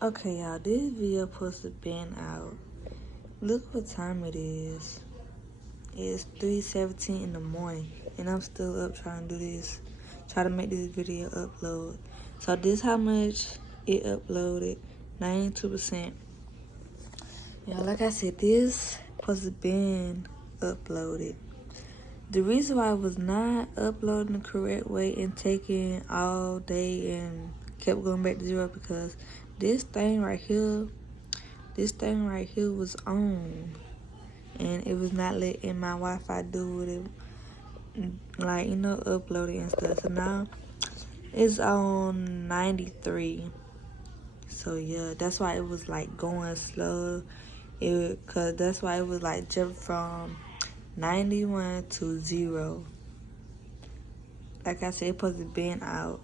Okay, y'all, this video supposed to been out. Look what time it is. It's 3:17 in the morning, and I'm still up trying to do this. Try to make this video upload. So this how much it uploaded, 92%. Y'all, like I said, this supposed to been uploaded. The reason why I was not uploading the correct way and taking all day and kept going back to zero because this thing right here was on and it was not letting my Wi-Fi do what it, like, upload it and stuff. So now it's on 93. So yeah, that's why it was like going slow. Cause that's why it was like jump from 91 to 0. Like I said, it's supposed to been out.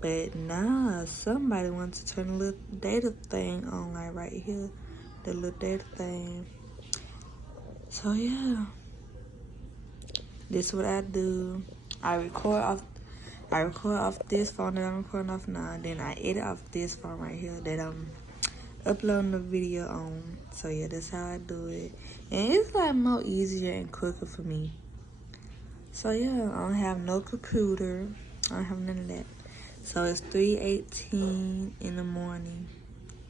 But nah, somebody wants to turn the little data thing on, like right here. The little data thing. So yeah. This is what I do. I record off this phone that I'm recording off now. Then I edit off this phone right here that I'm uploading the video on. So yeah, that's how I do it. And it's like more easier and quicker for me. So yeah, I don't have no computer. I don't have none of that. So it's 3:18 in the morning.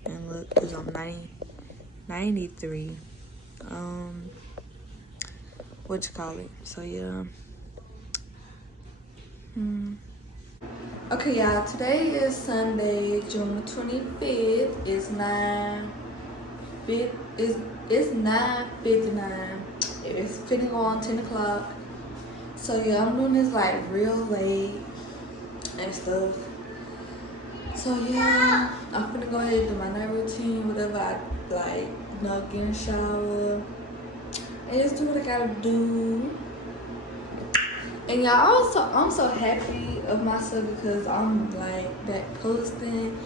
And look, it's on 93. What you call it? So yeah. Okay, y'all. Today is Sunday, June 25th. It's 9:59. It's finna go on 10 o'clock. So yeah, I'm doing this like real late and stuff. So yeah, I'm finna go ahead and do my night routine, whatever I like, get in the shower and just do what I gotta do. And y'all, I'm so happy of myself because I'm like back posting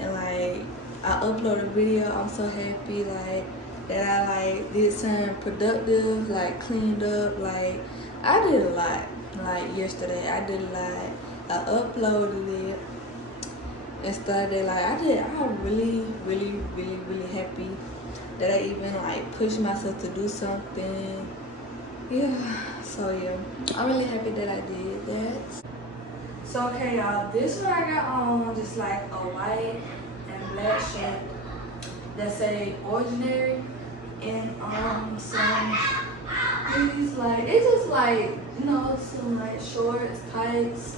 and like I upload a video. I'm so happy like that I like did something productive, like cleaned up. Like I did a lot. Like yesterday, I did a lot. I uploaded it and started like I'm really happy that I even like pushed myself to do something. Yeah, so yeah, I'm really happy that I did that. So okay, y'all, this is what I got on, just like a white and black shirt that say ordinary, and some these like it's just like some like shorts, tights,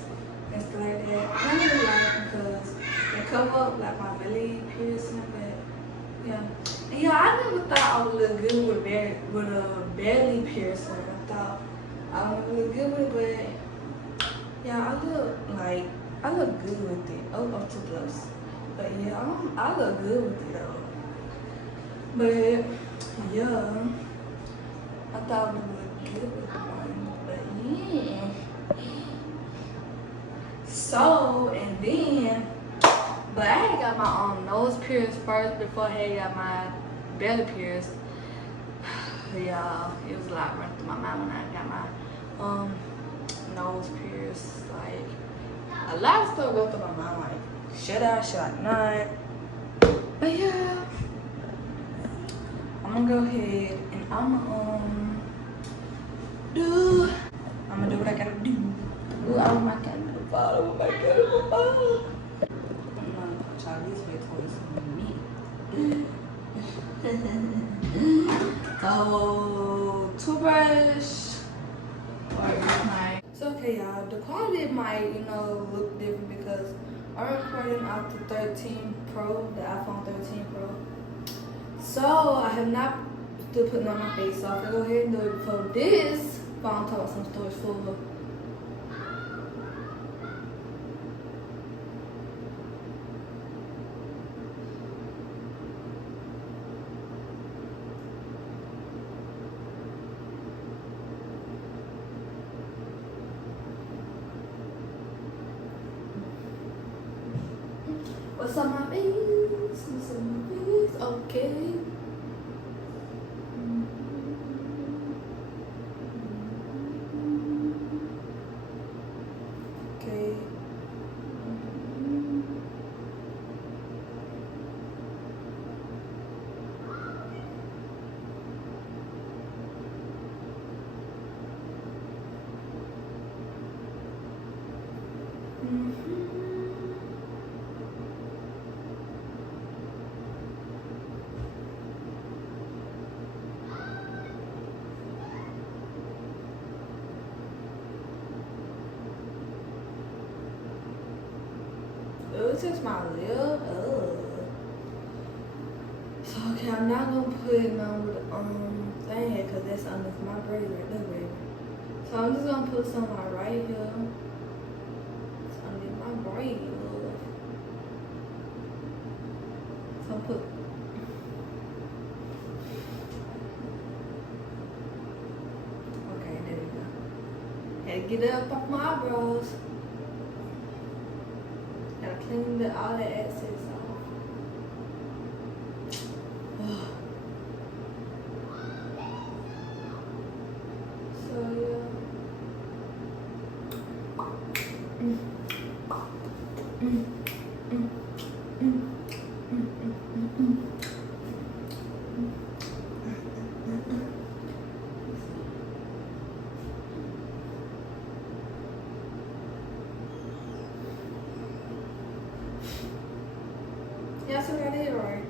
and stuff like that. I really like them because they cover up like my belly piercing, but yeah. And yeah, I never thought I would look good with a belly piercing. I thought I would look good with it, but yeah, I look good with it. Oh, I'm too close. But yeah, I look good with it though. But yeah, I thought I would look good with one. But yeah. So, and then, but I had got my nose pierced first before I had got my belly pierced. Yeah, it was a lot running through my mind when I got my nose pierced. Like a lot of stuff go through my mind. Like should I not? But yeah, I'm gonna go ahead and I'm gonna do what I gotta do. Ooh, oh my god, oh my god. I'm gonna put y'all this way towards me. So, toothbrush. So okay, y'all, the quality might, look different because I'm recording off the 13 Pro, the iPhone 13 Pro. So I have not still putting on my face, so I'm gonna go ahead and do it before this phone talk some storage full of. What's on my face? What's on my face? Okay. Okay. it's just my lip. So okay, I'm not gonna put it on the thing because that's under my braid right there, baby. So I'm just gonna put some right here. It's under my braid, love. So put. Okay, there we go. Had to get it up off my eyebrows. Gotta clean all the excess off. So yeah. Yeah, so I did it right.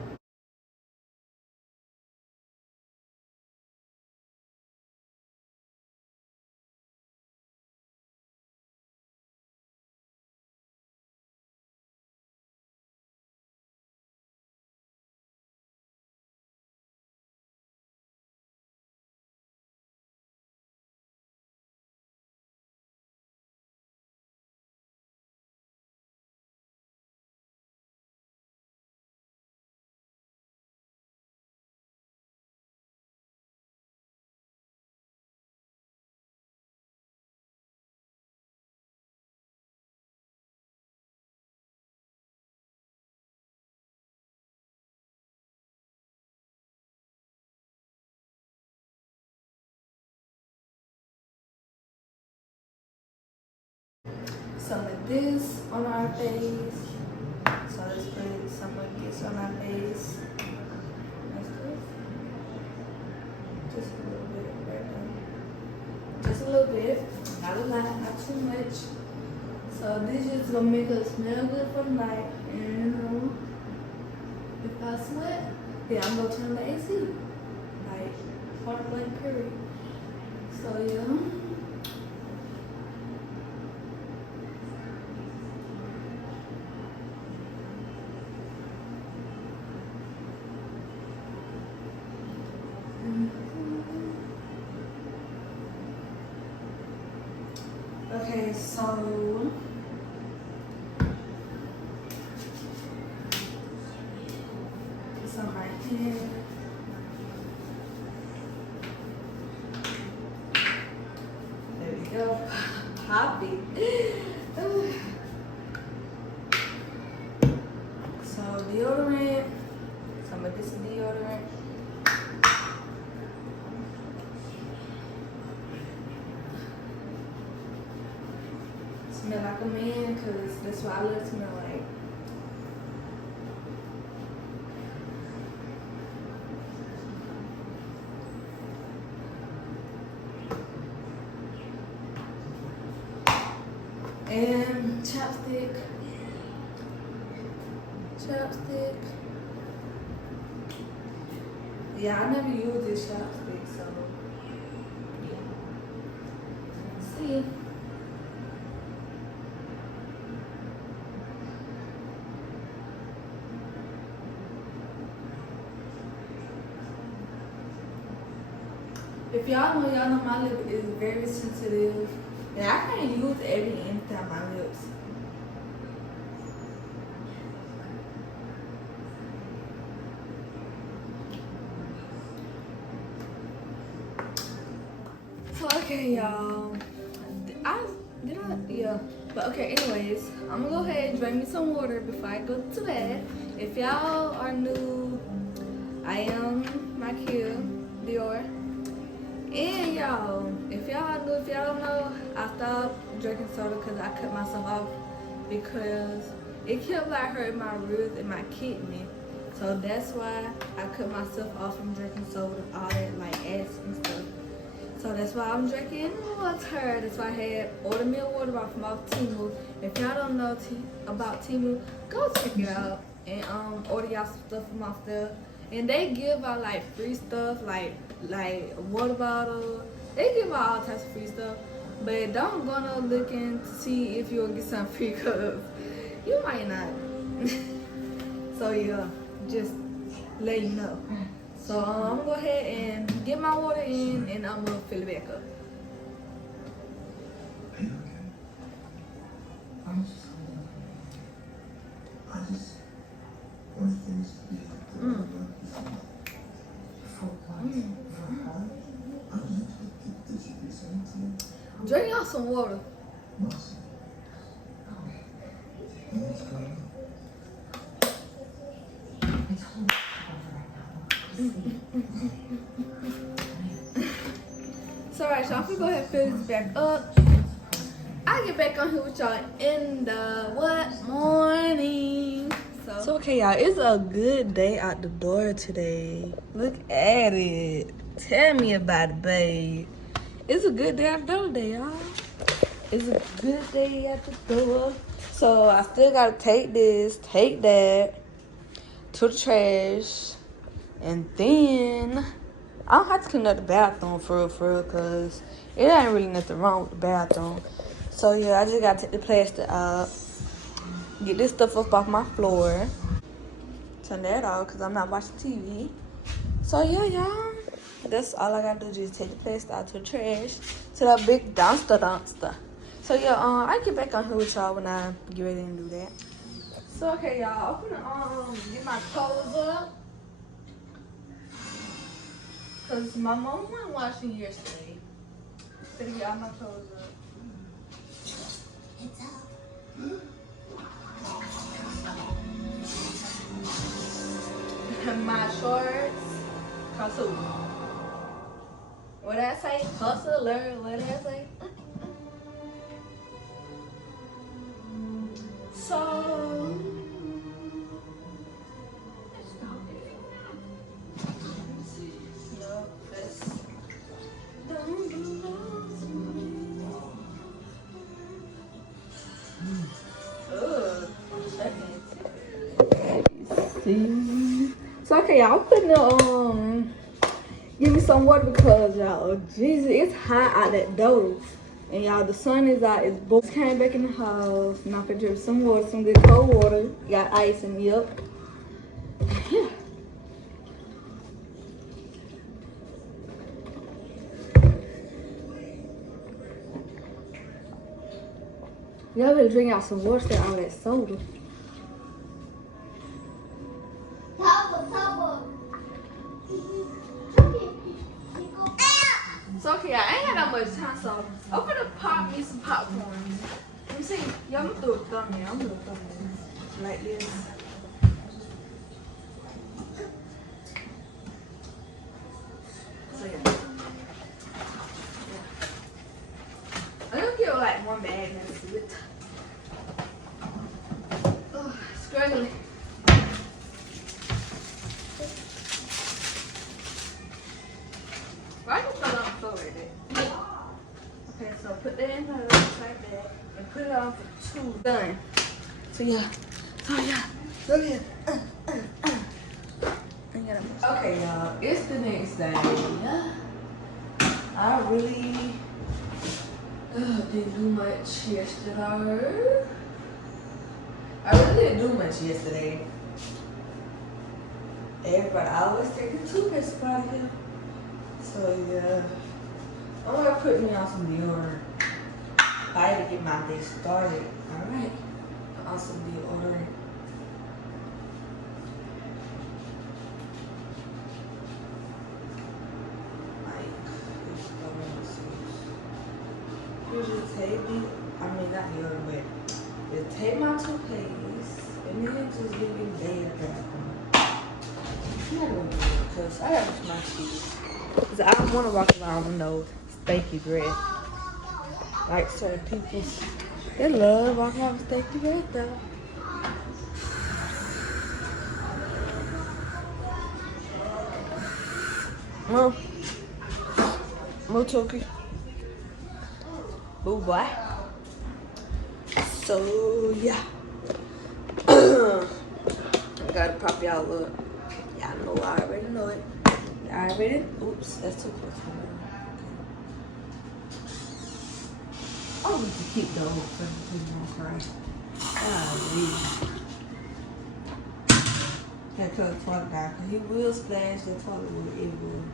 Some of this on our face. So let's put some of this on our face. That's good. Just a little bit right now. Just a little bit. Not a lot, not too much. So this is gonna make us smell good for the night. And if I sweat, then I'm gonna turn the AC. Like point blank period. So yeah. Okay, so some right here. There we go. Poppy. So deodorant. Some of this deodorant. Smell like a man, cause that's what I love to smell like. And chapstick. Yeah, I never used this chapstick, so yeah. See. If y'all know my lip is very sensitive. And I can't use every inch on my lips. So okay, y'all. Yeah. But okay, anyways, I'm gonna go ahead and drink me some water before I go to bed. If y'all are new, I am Makia Dior. And y'all, if y'all don't know, I stopped drinking soda because I cut myself off because it kept like hurting my ribs and my kidney. So that's why I cut myself off from drinking soda, all that like acid and stuff. So that's why I'm drinking water. That's why I had ordered me a water bottle from off Temu. If y'all don't know about Temu, go check it out and order y'all some stuff from off there. And they give out like free stuff, like water bottle. They give out all types of free stuff. But don't go no looking to see if you'll get something free, cause you might not. So yeah, just let you know. So I'm gonna go ahead and get my water in, and I'm gonna fill it back up. Are you okay? I'm just I just want things to be like they were before. For what? For her? I didn't think that you'd be something. Drink y'all some water. Awesome. What's going on? It's home right now. So alright, y'all, I'm gonna go ahead and fill this back up. I'll get back on here with y'all in the morning. So okay, y'all, it's a good day out the door today. Look at it. Tell me about it, babe. It's a good day out the door today, y'all. It's a good day at the door. So I still gotta take this, take that to the trash, and then I don't have to clean up the bathroom for real, cause it ain't really nothing wrong with the bathroom. So yeah, I just gotta take the plastic out, get this stuff up off my floor, turn that off cause I'm not watching TV. So yeah, y'all, that's all I gotta do, just take the plastic out to the trash, to that big dumpster. So yeah, I get back on here with y'all when I get ready to do that. So okay, y'all, I'm gonna get my clothes up, cause my mom went washing yesterday. So get all my clothes up. My shorts, cause who? What did I say? Hustler, what did I say? So, yup, that's don't belong to me. So okay, y'all, I'm putting give me some water because y'all, Jesus, it's hot out that door. And y'all, the sun is out, it's both came back in the house. And I'm gonna drink some water, some good cold water. Got ice in me up. Yeah. Y'all better drink out some water, all that soda. So okay, I ain't got that much time, so I'm gonna pop me some popcorn. Let me see. Yeah, I'm gonna do a thumbnail. I'm gonna do a thumbnail like this. So yeah. I'm gonna get like one bag and that's it. Oh, struggling. Why do you put it on the floor like that? Okay, so put that in there like that and put it on for 2. Done. So yeah. So yeah. Okay, y'all. It's the next day. I really didn't do much yesterday. I really didn't do much yesterday. Everybody always taking toothpaste out of here. So yeah, I'm gonna put me on some deodorant. I had to get my day started. Alright, put on some deodorant. Like, here's your tape. I mean, not deodorant, but just take my toothpaste and then just give me day back. Because I gotta brush my teeth. Because I don't want to walk around with no stanky breath. Like certain people, they love walking around with stanky breath though. Mo Toki. Boo boy. So yeah. I gotta pop y'all up. Y'all know, I already know it. Y'all already, oops, that's too close for me. I want to keep those so people won't cry. Golly. That cut the toilet down. He will splash the toilet with it will.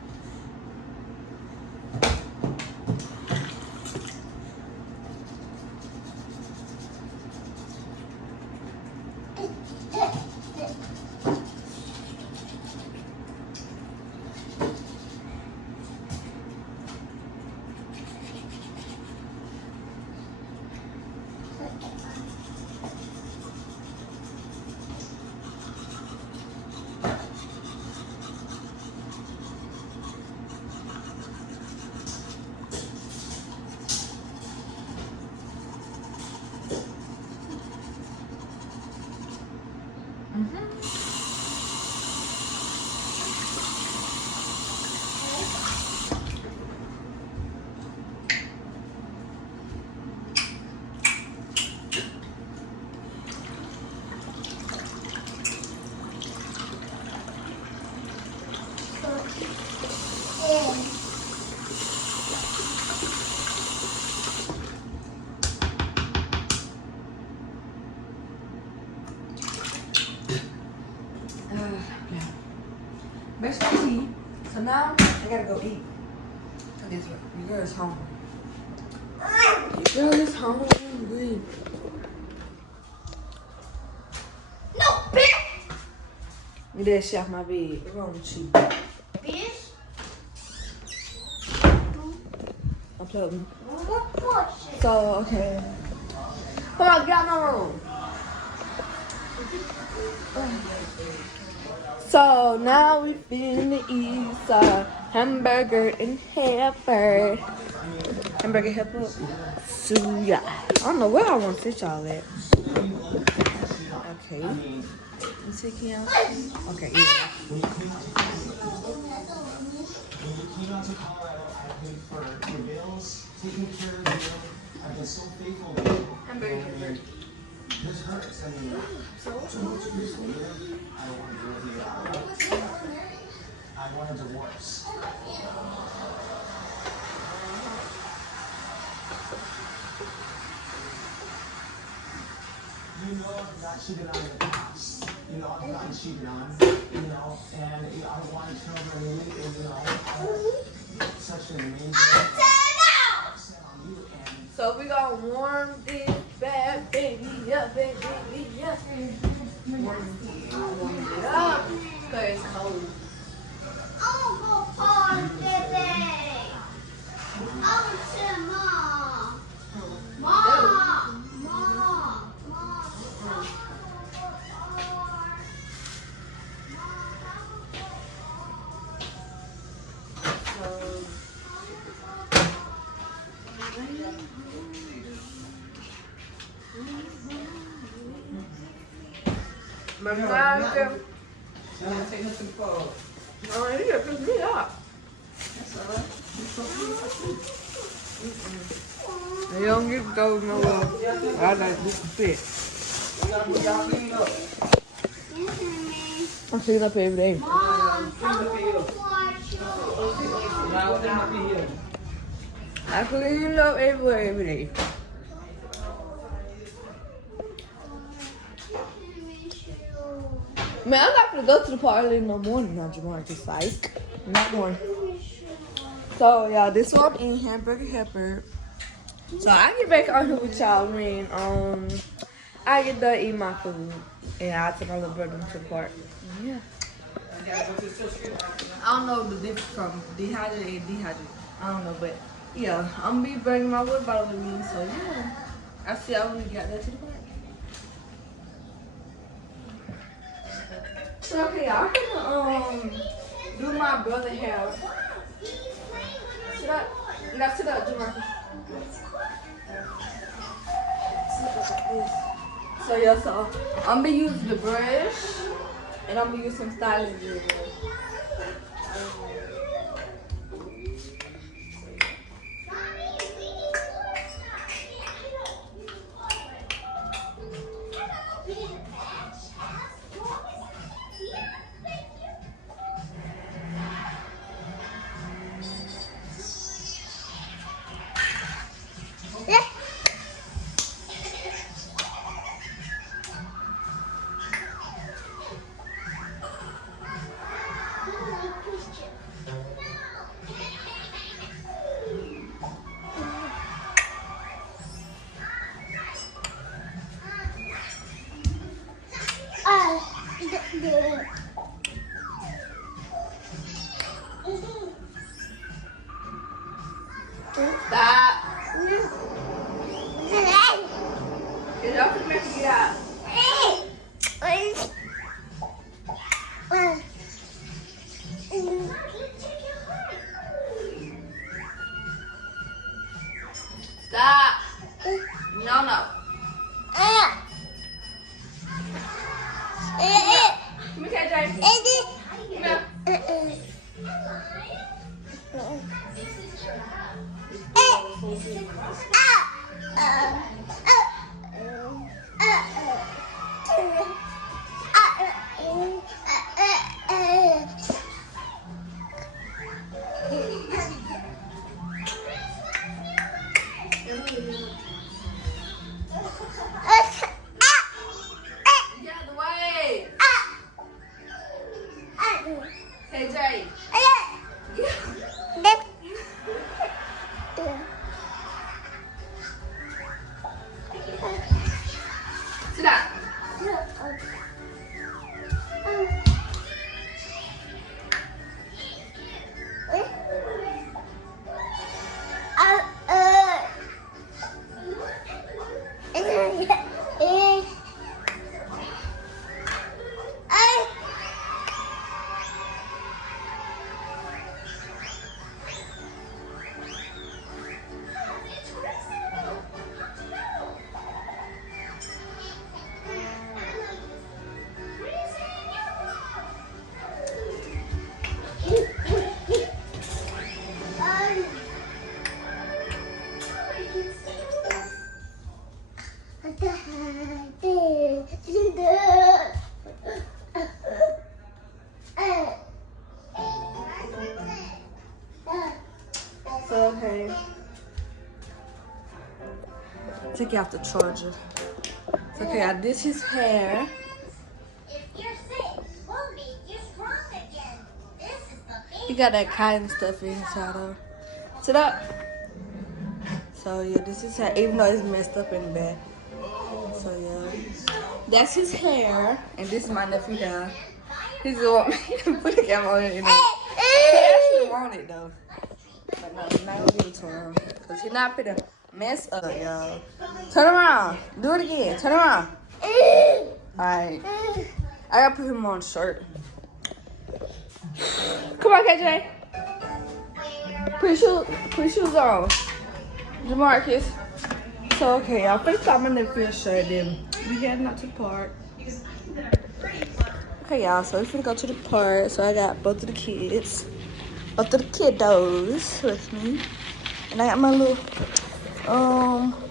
Yeah. Brush my teeth. So now I gotta go eat. This your girl is hungry. Your girl is hungry. No, bitch! You did shit off my bed. What's wrong with you? Bitch? Unplug me. What bullshit? So, okay. Come on, get out my room. So now we finna eat some hamburger and heifer. Hamburger heifer. So yeah. I don't know where I want to sit y'all at. Okay. You see Kim? Okay, yeah. When you came out to Colorado, I paid for your bills, taking care of you. I've been so faithful to you. Hamburger. This hurts. I mean, so much recently, I wanted to live you out. I want a divorce. You know I've got cheated on in the past. You know I've gotten cheated on. You know, and I wanted children. You know, such an amazing. Set on you and. So we gonna warm this bad baby up, baby up. Warm it up, cause it's cold. I'm gonna go party, baby. I'm gonna tell Mom. Mom. Mom. Mom. My mom said, No, take nothing forward. "Oh, you gotta pick me up." That's all right. You don't get to go nowhere. I like this fit. Y'all clean up. I'm cleaning up every day. Mom, I'm gonna watch you. Now, what happened here? I clean up every day. Man, I'm not gonna go to the party in the morning now, Jamar. Just like, not going. So, y'all, this one I'm eating hamburger heifer. So, I get back on here with y'all when I get done eating my food. And I'll take my little brother to the park. Yeah. I don't know the difference from dehydrated and dehydrated. I don't know, but yeah, I'm gonna be bringing my water bottle with me. So, yeah. I'll see y'all when we get there to the park. So, okay, I'm gonna do my brother hair. Sit up. You gotta sit up, Jamar. So yeah, so I'm gonna use the brush and I'm gonna use some styling gel. KJ. Come here. Get out the way. KJ. Sit down. So, okay. Take you off the charger. So, okay, I did his hair. If you're sick, we'll make you strong again. This is the He got that cotton stuff inside of. Sit up. So yeah, this is hair, even though it's messed up in the back. So yeah, that's his hair, and this is my nephew down. He's the one to put the camera on it. He actually want it though, but no, he's not gonna give it to him because he's not gonna mess up, y'all. Turn around, do it again. Turn around. All right, I gotta put him on a shirt. Come on, KJ. Put your shoes on. Jamarcus. So, okay, y'all. First time I'm gonna feel shirt, then we heading out to the park. Okay, y'all. So, we're gonna go to the park. So, I got both of the kids, both of the kiddos with me. And I got my little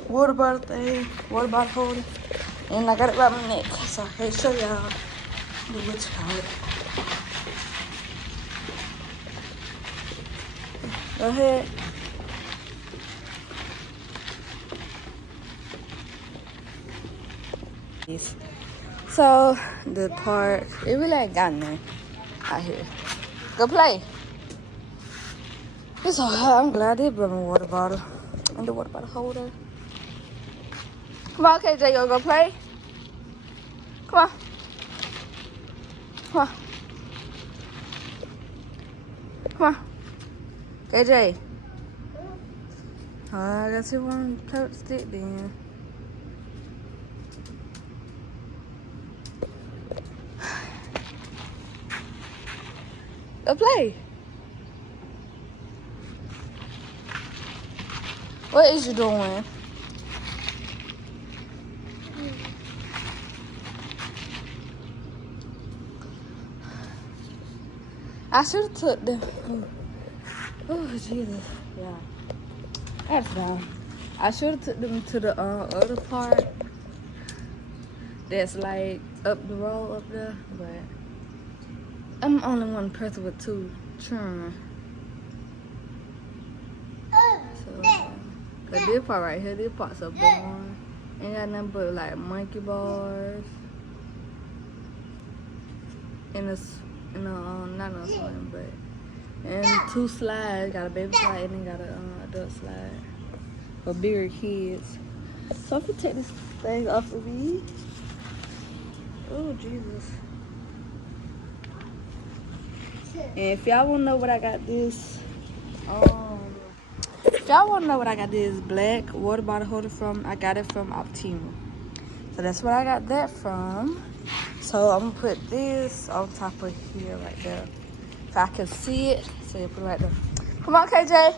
water bottle thing, water bottle holder. And I got it around my neck. So, I can show y'all what you call it. Go ahead. So the park, it really ain't got nothing out here. Go play. It's so hot. I'm glad they brought my water bottle and the water bottle holder. Come on, KJ, you go play? Come on. Come on. Come on. KJ. I guess you want to play with the stick then. Go play. What is you doing? I should have took the. Oh Jesus! Yeah, that's down. I should have took them to the other part. That's like up the road up there, but I'm only one person with two children. So, cause this part right here, this part's up on. Ain't got nothing but like monkey bars. And not no swing, but and two slides. Got a baby slide and then got a adult slide for bigger kids. So I can take this thing off of me. Oh Jesus! And if y'all wanna know what I got this, if y'all wanna know what I got this black water bottle holder from, I got it from Optima. So that's where I got that from. So I'm gonna put this on top of here right there. If I can see it, so you put it right there. Come on, KJ.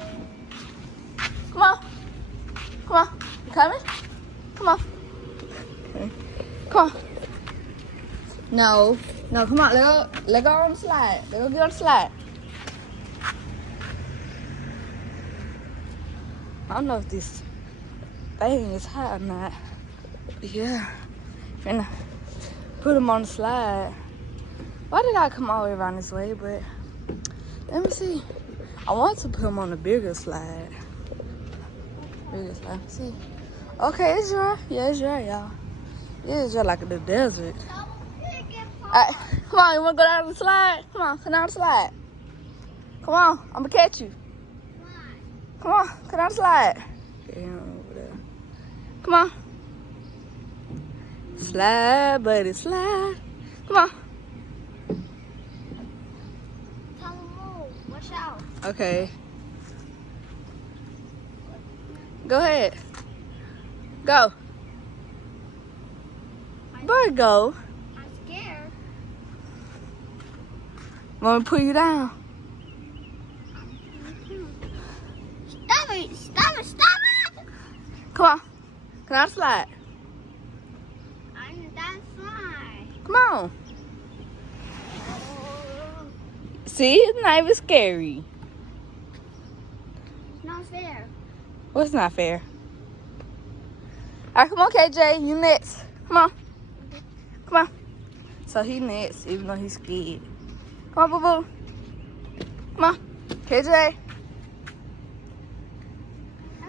Come on. Come on. You coming? Come on. Okay. Come on. No. No, come on. Let go on the slide. Let go get on the slide. I don't know if this thing is hot or not. But yeah. Finna put him on the slide. Why did I come all the way around this way? But let me see. I want to put him on the bigger slide. Bigger slide. Let's see. Okay, it's dry. Yeah, it's dry, y'all. Yeah, it's dry like the desert. Alright, come on, you wanna go down the slide? Come on, come down the slide. Come on, I'm gonna catch you. Come on, come down the slide. Okay, over there. Come on. Slide, buddy, slide. Come on. Watch out. Okay. Go ahead. Go. Boy, go. I'm scared. Want me to pull you down? Stop it! Stop it! Stop it! Come on. Come down the slide. I'm that slide. Come on. See, it's not even scary. It's not fair. What's not fair? All right, come on, KJ. You next. Come on. Come on. So he next, even though he's scared. Come on, boo-boo. Come on. KJ.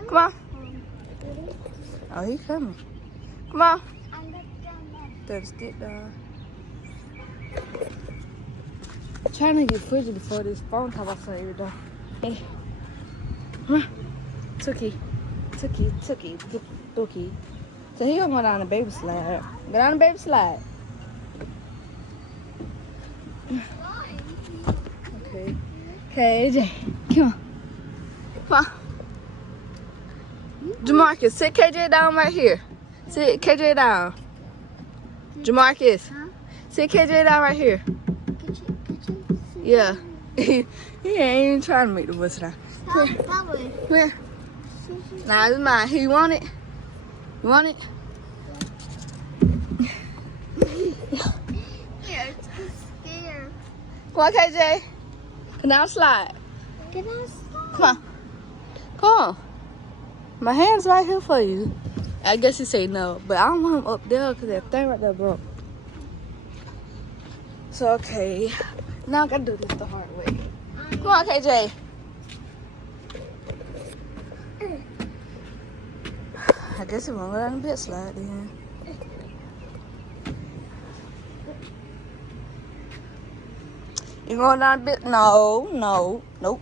Come on. Oh, he coming. Come on. Throw the stick down. Trying to get footage before this phone call outside every day. Hey. Come on. Tookie. So he gonna go down the baby slide. Go down the baby slide. Okay. KJ. Come on. Come on. Jamarcus, sit KJ down right here. Sit KJ down. Jamarcus, sit KJ down right here. Yeah. He ain't even trying to make the bus down. Stop bubbling. Come here. Now it's mine. You want it? You want it? You're too scared. Come on, KJ. Come down slide. Get outside. Come on. Come on. My hand's right here for you. I guess he say no, but I don't want him up there because that thing right there broke. So, okay. Now I gotta do this the hard way. Come on, KJ. I guess it won't go down the bit slide then. You going down a bit? No, nope.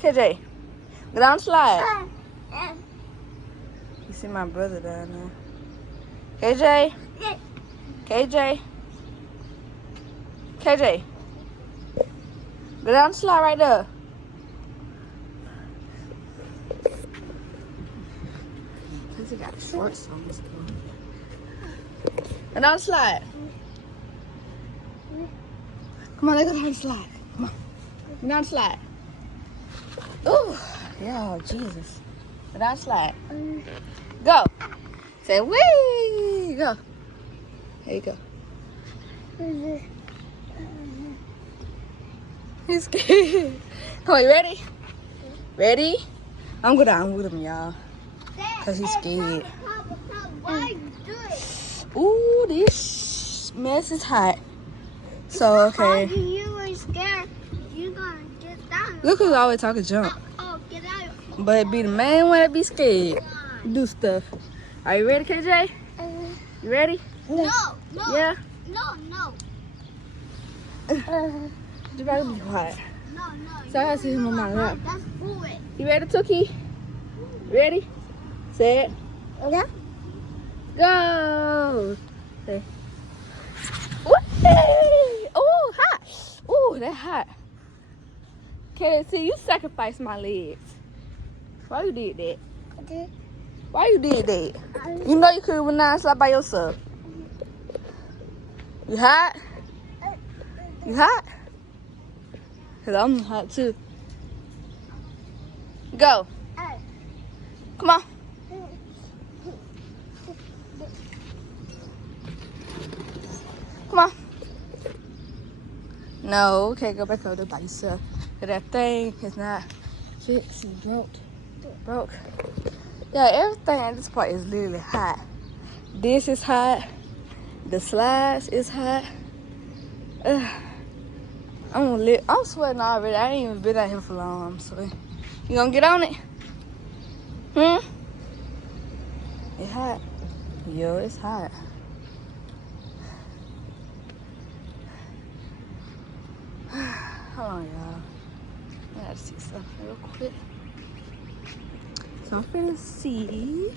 KJ, go down the slide. You see my brother down there. KJ. Go down the slide right there. Cause he got shorts on this thing. Go down the slide. Come on, let's go down the slide. Come on. Go down the slide. Ooh. Yeah, Jesus. Go down the slide. Go. Say wee. Go. There you go. He's scared. Come on, you ready? Ready? I'm going down with him, y'all. Because he's scared. What are you doing? Ooh, this mess is hot. So, okay. You were scared. You're gonna get down. Look who's always talking junk. Oh, get out. But be the main one that be scared. Do stuff. Are you ready, KJ? You ready? No. Yeah? No. You better be quiet. No. So I see him on my lap. That's bullet. You ready, Tookie? Ready? Set. Yeah. Go. Say. Oh, hot. Oh, that hot. Okay, see, you sacrificed my legs. Why you did that? Okay. Why you did that? You know you could have went down and slept by yourself. You hot? You hot? Cause I'm hot too. Go. Come on. Come on. No, okay, go back over there by yourself. That thing is not fit. See, broke. Yeah, everything at this part is literally hot. This is hot. The slides is hot. I'm sweating already. I ain't even been out here for long. I'm sweating. You gonna get on it? It's hot. Yo, it's hot. Hold on, y'all. I gotta see something real quick. So I'm finna see.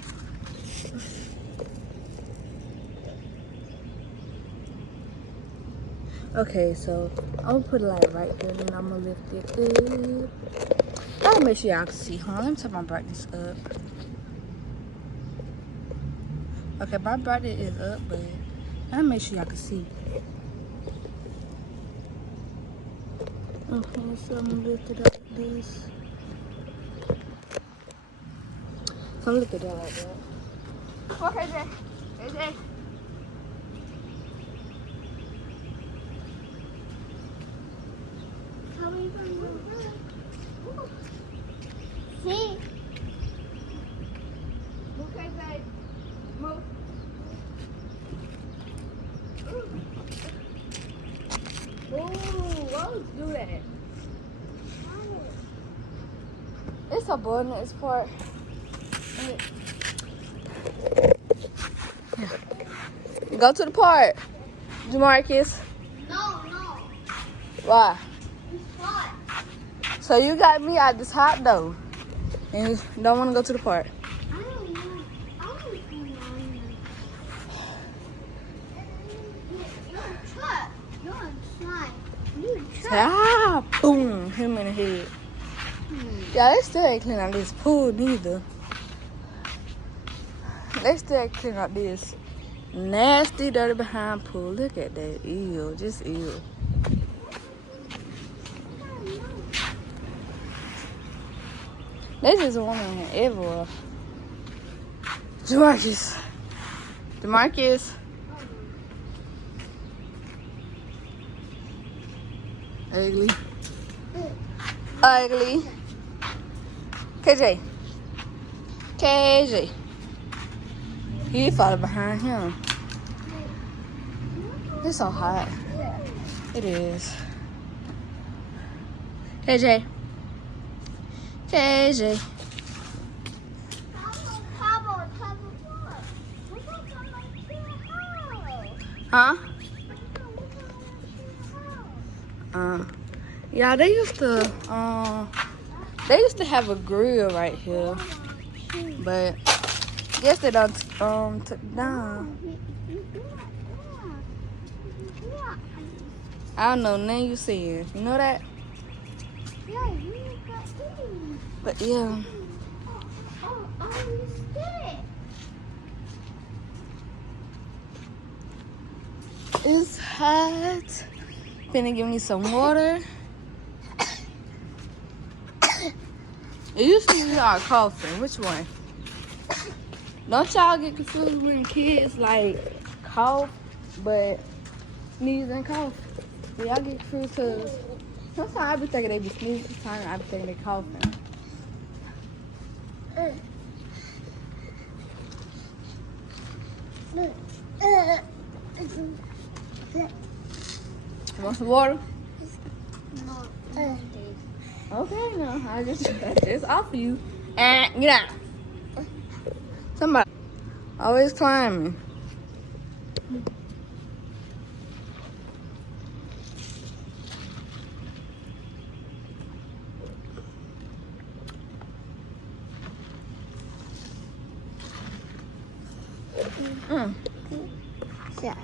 Okay, so I'm gonna put it like right there, and I'm gonna lift it up. I'll make sure y'all can see. Hold on, let me turn my brightness up. Okay, my brightness is up, but I'll make sure y'all can see. Okay, so I'm gonna lift it up like this. So I'm looking down like that. Okay, Jay. See? Okay, Jay. Move. Ooh, why would you do that? It's a bonus part. Go to the park, Jamarcus. No. Why? It's hot. So you got me out this hot though, and you don't want to go to the park. I don't know. I don't know. You're a truck. You're a slime. You're a truck. Ah, boom, him in the head. Yeah, they still ain't clean out this pool neither. They still ain't clean out this nasty, dirty behind pool. Look at that, ew, just ew. They just want him everywhere. Demarcus. Ugly. KJ. He followed behind him. It's so hot. It is. KJ. Huh? Yeah, they used to have a grill right here, but guess they done took it down. I don't know none you seeing. You know that? Yeah, you got these. But yeah. Oh, you spit it. It's hot. Finna give me some water. It used to be our coughing. Which one? Don't y'all get confused when kids like cough, but sneeze and cough? Do y'all get confused? Cause sometimes I be thinking they be sneezing, sometimes I be thinking they coughing. You want some water? No. Okay, no, I just offer you. And get out. Somebody always climbing. Yeah.